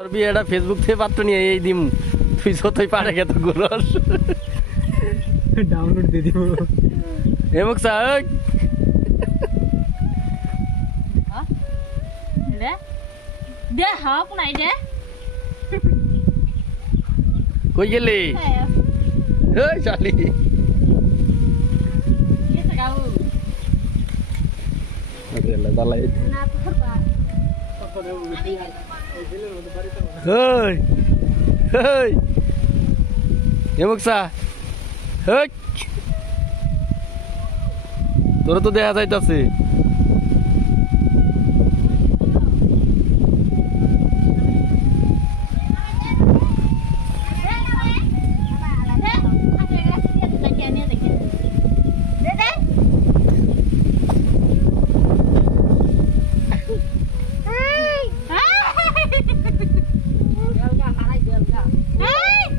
তোর বিয়েটা ফেসবুক থেকে পাত্র নিয়ে এই দিম তুই যতই পারে গেত গুরস ডাউনলোড দিয়ে দিব এমুক সাক দে দে হাপ নাই দে কই গেলি এই শালি কেসে গাও আরে দালাই না পড়বা হেই হেই এমুক সা হেই তোর তো দেখা যাইতাছে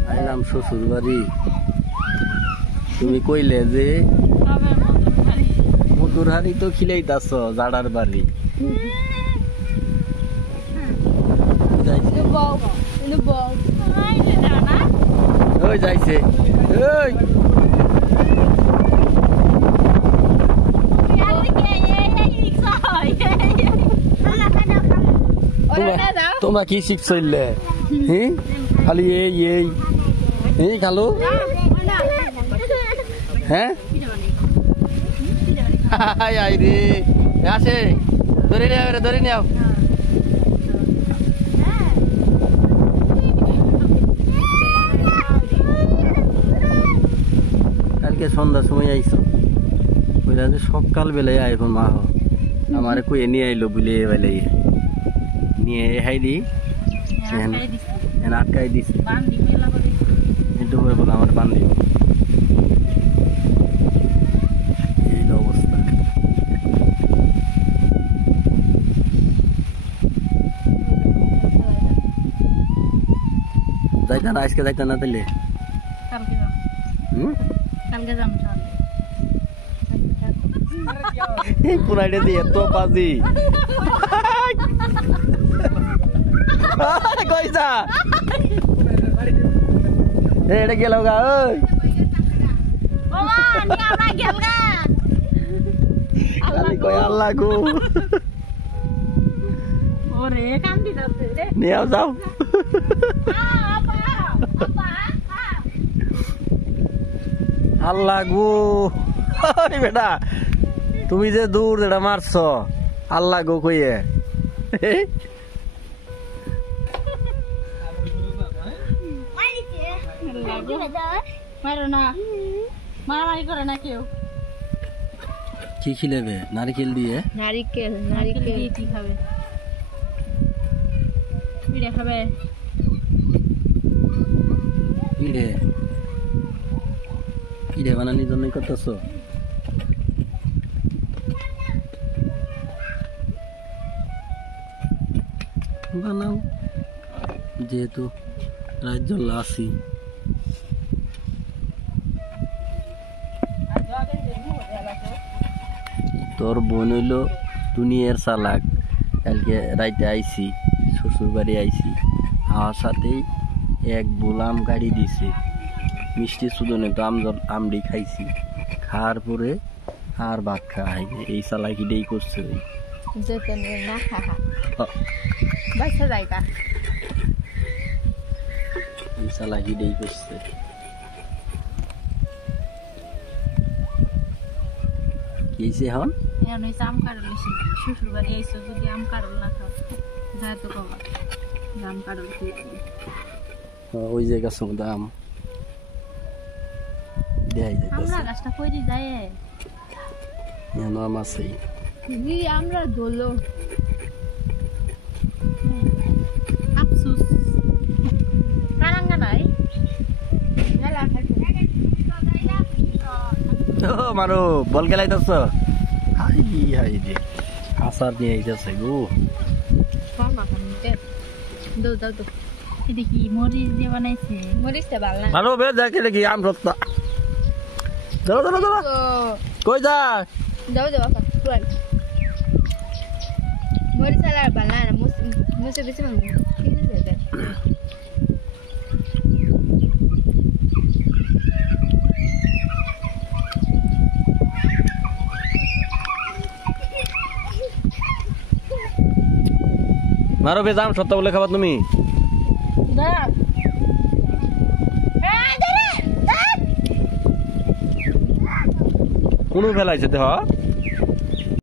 আইলাম শ্বশুর বাড়ি তুমি কইলে যে মধুর হাড়ি তো খিলাইতাছ জাড়ার বাড়ি ওই যাইছে ওই তোমরা কি শিখছইলে হ্যাঁ খালি এই খালো হ্যাঁ আই রে আসে ধরে নাও কালকে সন্ধ্যার সময় আইসো বললা যে সকাল বেলায় আইফোন মা আমারে কই নিয়ে আইলো বলে বেলে নিয়ে হাই দি আটকাই দিছে একটু করে বলে আমার বান্ধি এই অবস্থা যাইতা না আজকে যাইতা না তাইলে পুরাইটা দিয়ে এত বাজি কইসা এটা গেল গা ওই কই আল্লাহ গো ওরে কান্দি যাচ্ছে রে নিয়ে যাও আল্লাহ গো বেটা তুমি যে দূর যেটা মারছ আল্লাহ গো কইয়ে মারামারি করে না কেউ কি খিলেবে নারকেল দিয়ে নারকেল দিয়ে কি খাবে পিঠে খাবে পিঠে বানানোর জন্যই করতেছ বানাও যেহেতু রাজ্য আসি তোর বোন হইল দুনিয়ার চালাক কালকে রাইতে আইসি শ্বশুর বাড়ি আইসি আমার সাথেই এক বোলাম গাড়ি দিছে মিষ্টি সুদনে তো আমড়ি খাইছি খাওয়ার পরে আর ভাত খাওয়া হয়নি এই চালাকিটাই করছে এই চালাকিটাই করছে কিছে হন আম কাটল শ্বশুর বাড়ি আইসো যদি আম কাটল না খাও যায় তো কবা আম কাটল ওই জায়গা সঙ্গে আম দেখাই যাইতেছে আমরা গাছটা কইরি যায় এন আম আছে আমরা দোলো আফসোস কারাঙ্গা নাই মারো বল খেলাইতেছ হাই হাই রে আসার নিয়ে আইতেছে গো দেখি মরিচ দিয়ে বানাইছে মরিচটা ভালো না মারো বে দেখে দেখি আম সত্তা ধরো কই যা যাও মরিচ আর ভালো না মুসে বেশি মারো বে জাম সত্য বলে খাবা তুমি কোনো ফেলাইছে দেহ